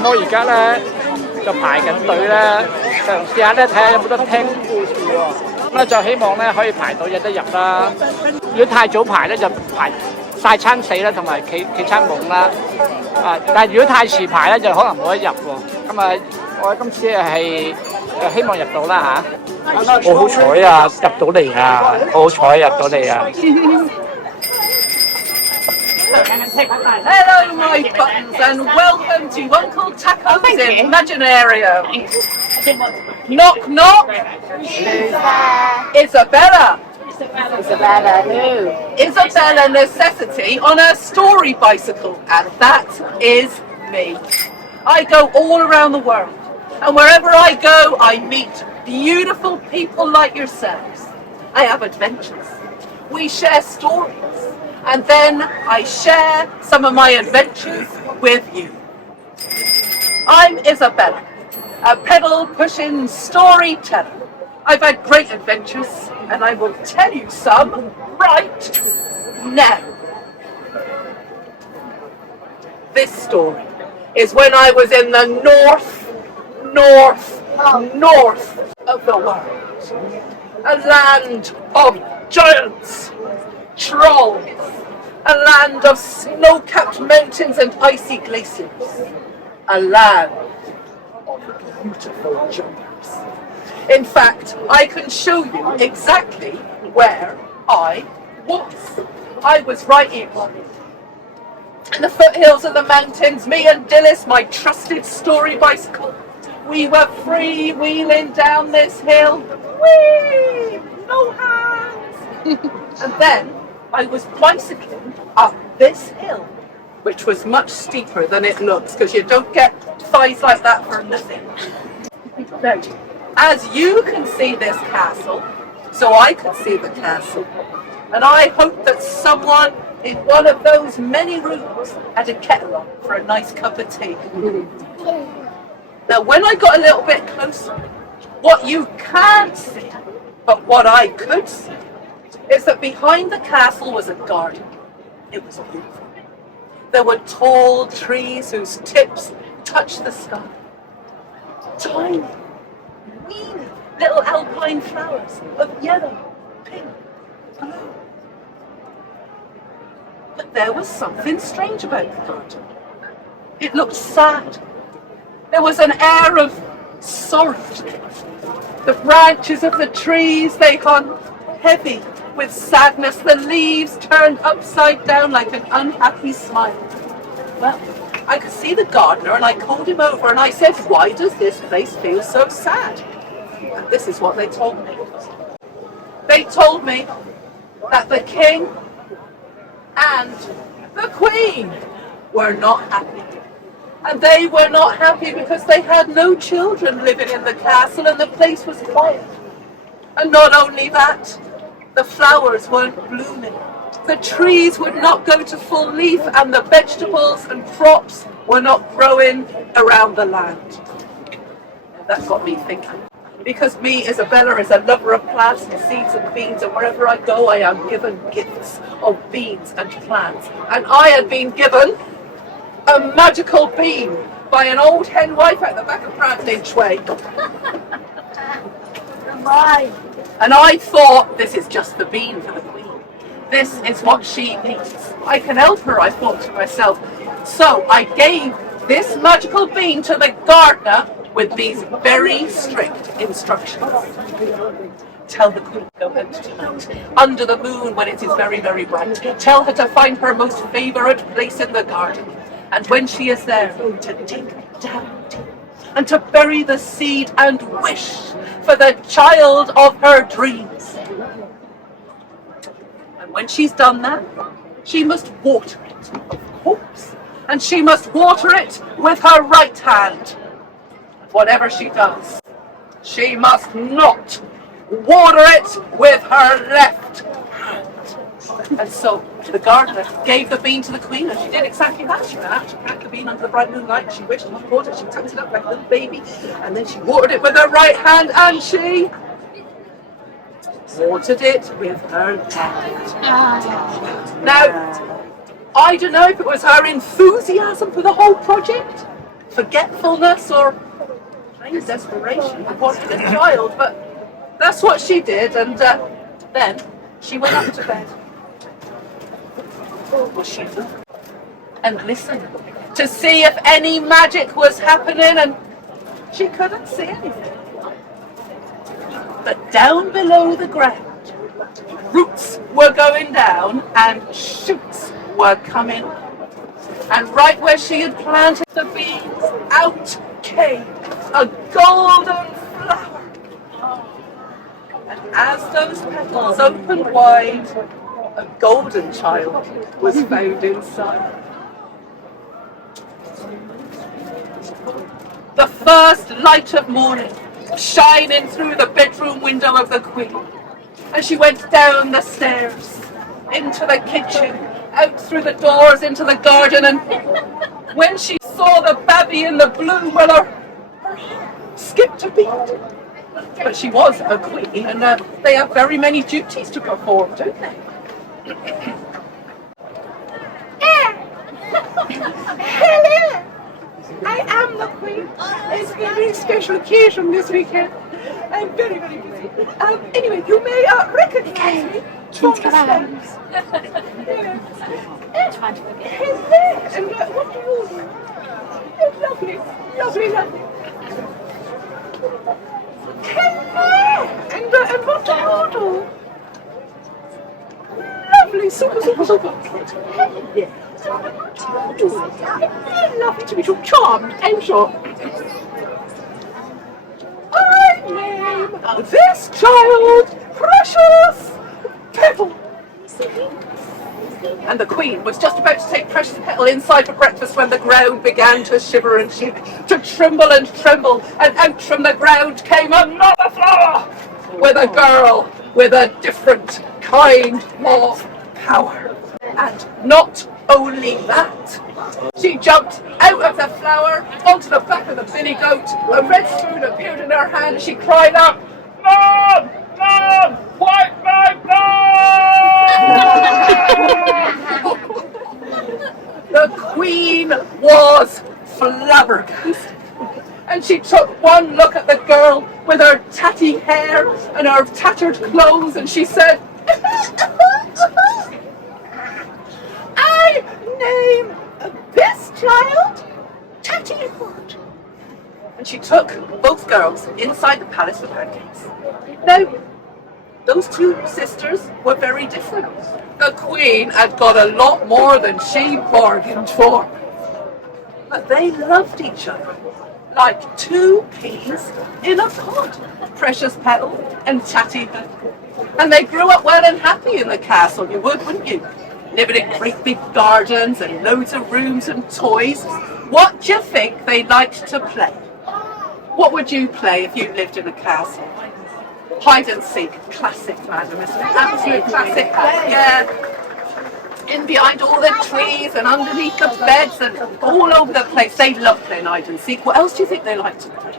咁我而家咧就排緊隊咧，嘗試下咧睇下有冇得聽故事喎。咁咧就希望咧可以排到有得入啦。如果太早排咧就排晒餐死啦，同埋企餐懵啦。但係如果太遲排咧就可能冇得入喎。咁啊，我今次係希望入到啦嚇。我好彩啊，入到嚟啊！我好彩入到嚟啊！Hello, my buttons, and welcome to Uncle Taco's Imaginario. Knock, knock. Isabella. Isabella who? Isabella Necessity on a story bicycle, and that is me. I go all around the world, and wherever I go, I meet beautiful people like yourselves. I have adventures. We share stories. And then I share some of my adventures with you. I'm Isabella, a pedal-pushing storyteller. I've had great adventures, and I will tell you some right now. This story is when I was in the north of the world. A land of giants, trolls, a land of snow-capped mountains and icy glaciers, a land of beautiful jumpers. In fact, I can show you exactly where I was. I was right here. In the foothills of the mountains, me and Dillis, my trusted story bicycle, we were free-wheeling down this hill. Whee! No hands! And then I was bicycling up this hill, which was much steeper than it looks, because you don't get thighs like that for nothing. Now, as you can see this castle, so I can see the castle, and I hope that someone in one of those many rooms had a kettle on for a nice cup of tea. Now, when I got a little bit closer, what you can't see, but what I could see, is that behind the castle was a garden. It was beautiful. There were tall trees whose tips touched the sky. Tiny, weeny little alpine flowers of yellow, pink, blue. But there was something strange about the garden. It looked sad. There was an air of sorrow. The branches of the trees, they hung heavy with sadness. The leaves turned upside down like an unhappy smile. Well, I could see the gardener, and I called him over and I said, "Why does this place feel so sad?" And this is what they told me. They told me that the king and the queen were not happy. And they were not happy because they had no children living in the castle, and the place was quiet. And not only that, the flowers weren't blooming. The trees would not go to full leaf, and the vegetables and crops were not growing around the land. That got me thinking. Because me, Isabella, is a lover of plants and seeds and beans, and wherever I go I am given gifts of beans and plants. And I had been given a magical bean by an old hen wife at the back of Brantage Way. And I thought, this is just the bean for the queen. This is what she needs. I can help her, I thought to myself. So I gave this magical bean to the gardener with these very strict instructions. Tell the queen to go out tonight, under the moon when it is very, very bright. Tell her to find her most favourite place in the garden. And when she is there, to dig down deep and to bury the seed and wish for the child of her dreams. And when she's done that, she must water it, of course. And she must water it with her right hand. Whatever she does, she must not water it with her left hand. And so the gardener gave the bean to the queen, and she did exactly that. She ran out, she cracked the bean under the bright moonlight, she wished, she poured it, she tucked it up like a little baby, and then she watered it with her right hand, and she watered it with her left. Now, I don't know if it was her enthusiasm for the whole project, forgetfulness or plain desperation of wanting a child, but that's what she did, and then she went up to bed. And listened to see if any magic was happening, and she couldn't see anything. But down below the ground, roots were going down and shoots were coming. And right where she had planted the beans, out came a golden flower. And as those petals opened wide, a golden child was found inside. The first light of morning shining through the bedroom window of the Queen, and she went down the stairs into the kitchen, out through the doors into the garden, and when she saw the baby in the blue, well, her heart skipped a beat. But she was a queen, and they have very many duties to perform, don't they? Hello! I am the Queen. It's a very special occasion this weekend. I'm very, very busy. Anyway, you may recognize me from the stands. Hello! And what do you do? Oh, lovely, lovely, lovely. Hello! And what do you do? Lovely, super, super, super. Hello. Lovely to meet you. Charmed, I'm sure. I name this child Precious Petal. And the Queen was just about to take Precious Petal inside for breakfast when the ground began to shiver and shake, to tremble and tremble, and out from the ground came another flower with a girl with a different kind of power. And not only that, she jumped out of the flower onto the back of the billy goat. A red spoon appeared in her hand and she cried out, "Mom! Mom! Wipe my bum!" The Queen was flabbergasted. And she took one look at the girl with her tatty hair and her tattered clothes, and she said, I name this child Tatty Hood. and she took both girls inside the palace with her kids. Now, those two sisters were very different. The Queen had got a lot more than she bargained for. But they loved each other like two peas in a pod, Precious Petal and Tatty Hood. And they grew up well and happy in the castle, you would, wouldn't you? Living in great big gardens and loads of rooms and toys. What do you think they liked to play? What would you play if you lived in a castle? Hide and seek, classic, madam, isn't it? Absolute classic, yeah. In behind all the trees and underneath the beds and all over the place. They love playing hide and seek. What else do you think they like to play?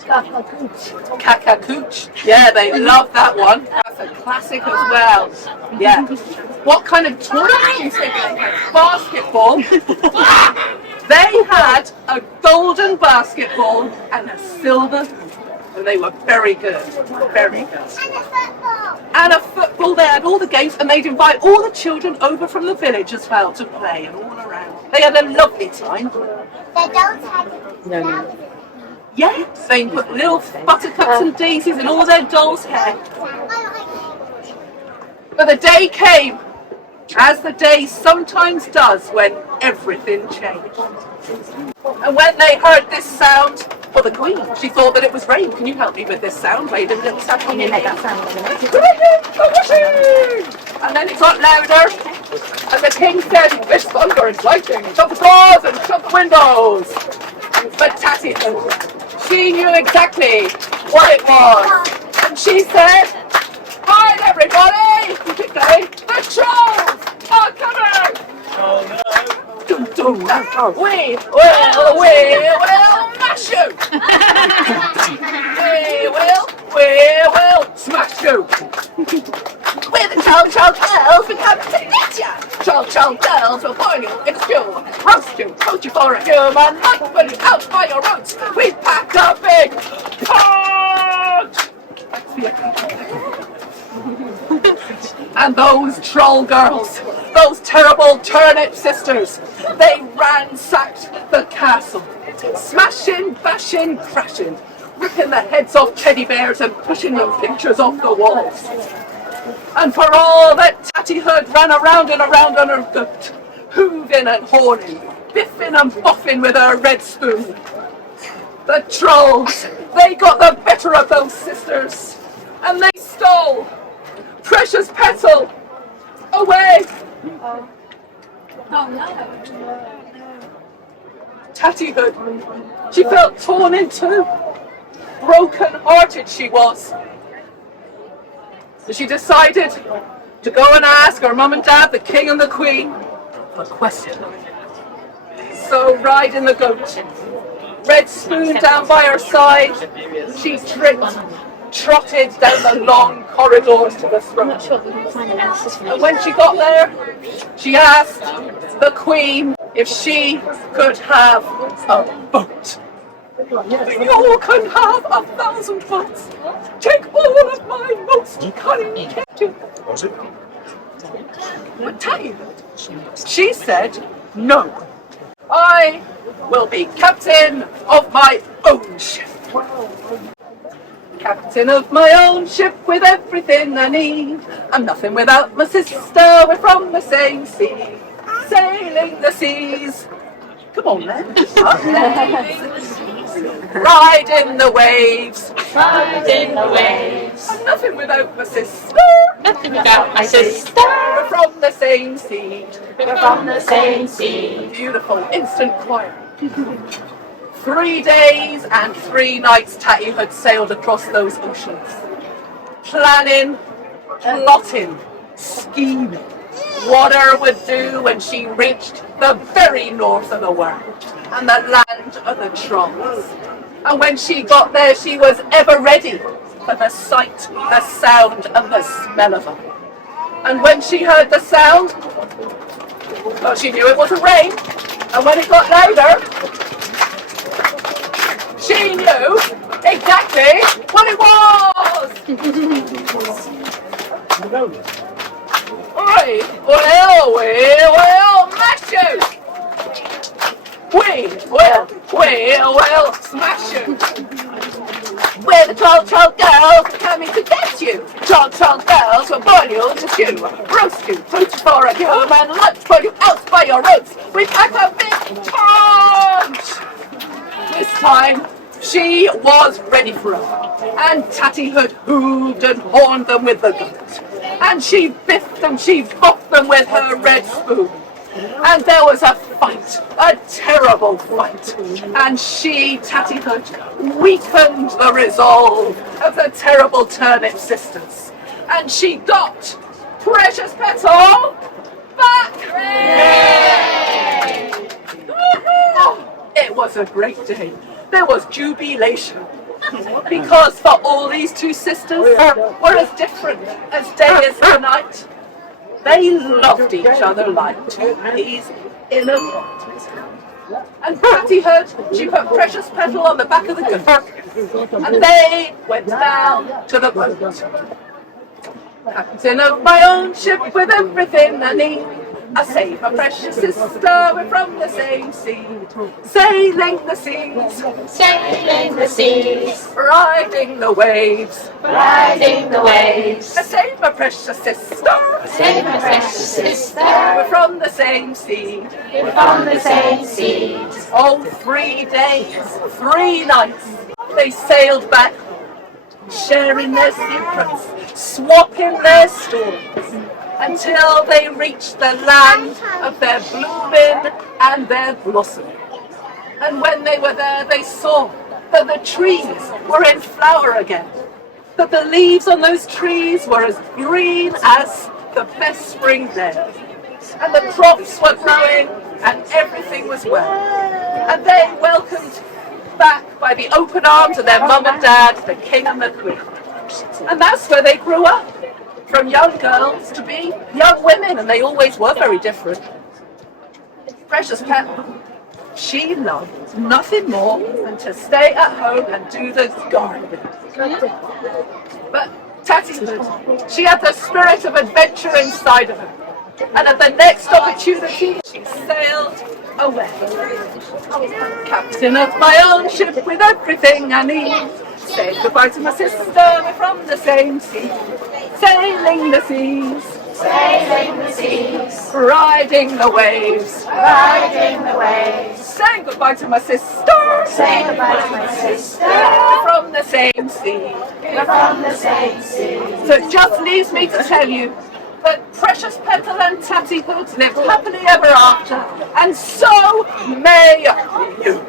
Kakakooch. Yeah, they love that one. That's a classic as well. Yeah. What kind of toy do you think they had? Basketball. They had a golden basketball and a silver, and they were very good. Very good. And a football. They had all the games, and they'd invite all the children over from the village as well to play and all around. They had a lovely time. Yes, they put little buttercups and daisies in all their dolls' hair. But the day came, as the day sometimes does, when everything changed. And when they heard this sound, well, the Queen, she thought that it was rain. Can you help me with this sound? Wait a little sound. Can you make that sound? And then it got louder, and the King said, "This thunder and lightning, shut the doors and shut the windows." But Tatty, she knew exactly what it was. And she said, "Hi everybody! The trolls are coming! Oh no! We will mash you! we will smash you! We're the Chow Girls, we come to get ya! Chow Girls will burn you in a stew, roast you for a human life when you And those troll girls, those terrible turnip sisters, they ransacked the castle, smashing, bashing, crashing, ripping the heads off teddy bears and pushing the pictures off the walls. And for all that Tatty Hood ran around and around on her goat, hooving and horning, biffing and boffing with her red spoon. The trolls, they got the better of those sisters, and they stole precious petal away. Oh no. Tatty Hood, she felt torn in two. Broken-hearted she was. So she decided to go and ask her mum and dad, the king and the queen, a question. So riding the goat, red spoon down by her side, she trotted down the long corridors to the throne. And when she got there, she asked the queen if she could have a boat. You can have 1,000 boats. Take all of my most cunning captives. But Tatty Hood, she said, no. I will be captain of my own ship. Captain of my own ship with everything I need. I'm nothing without my sister, we're from the same sea. Sailing the seas. Come on then. Riding the waves. Riding the waves. I'm nothing without my sister. Nothing without my sister. We're from the same sea. We're from the same sea. Beautiful instant choir. 3 days and 3 nights Tatty Hood sailed across those oceans. Planning, plotting, scheming. What her would do when she reached the very north of the world and the land of the trolls. And when she got there, she was ever ready for the sight, the sound, and the smell of them. And when she heard the sound, well, she knew it wasn't rain. And when it got louder, she knew exactly what it was. Oi, well, mash you! Well, smash you! We're the troll girls coming to get you. Troll girls will boil you to stew, roast you, put you for a human lunch, pull you out by your roots. We pack a big punch! This time, she was ready for it. And Tatty Hood hooved and horned them with the goat. And she biffed them, she bopped them with her red spoon. And there was a fight, a terrible fight. And she, Tatty Hood, weakened the resolve of the terrible turnip sisters. And she got Precious Petal back! Yay! It was a great day. There was jubilation. Because for all these two sisters were as different as day is to night. They loved each other like two peas in a pod. And Tatty Hood, she put Precious Petal on the back of the goat. And they went down to the boat. Captain of my own ship with everything I need. I save my precious sister, we're from the same sea. Sailing the seas, Sailing the seas. riding the waves. Riding the waves. I save my precious sister, Save my precious sister. we're from the same sea. We're from the same seas. Oh, 3 days, 3 nights, they sailed back, sharing their secrets, swapping their stories, until they reached the land of their blooming and their blossoming. And when they were there, they saw that the trees were in flower again, that the leaves on those trees were as green as the best spring day, and the crops were growing, and everything was well. And they welcomed back by the open arms of their mum and dad, the king and the queen. And that's where they grew up. From young girls to be young women, and they always were very different. Precious Petal, she loved nothing more than to stay at home and do the gardening. But Tatty, she had the spirit of adventure inside of her. And at the next opportunity, she sailed away. Captain of my own ship with everything I need. Said goodbye to my sister, we're from the same sea. Sailing the seas, Sailing the seas, riding the waves. riding the waves. Saying goodbye to my sister. Say goodbye to my sister. We're from the same sea. We're from the same sea. So it just leaves me to tell you that Precious Petal and Tatty Hoods lived happily ever after, and so may you.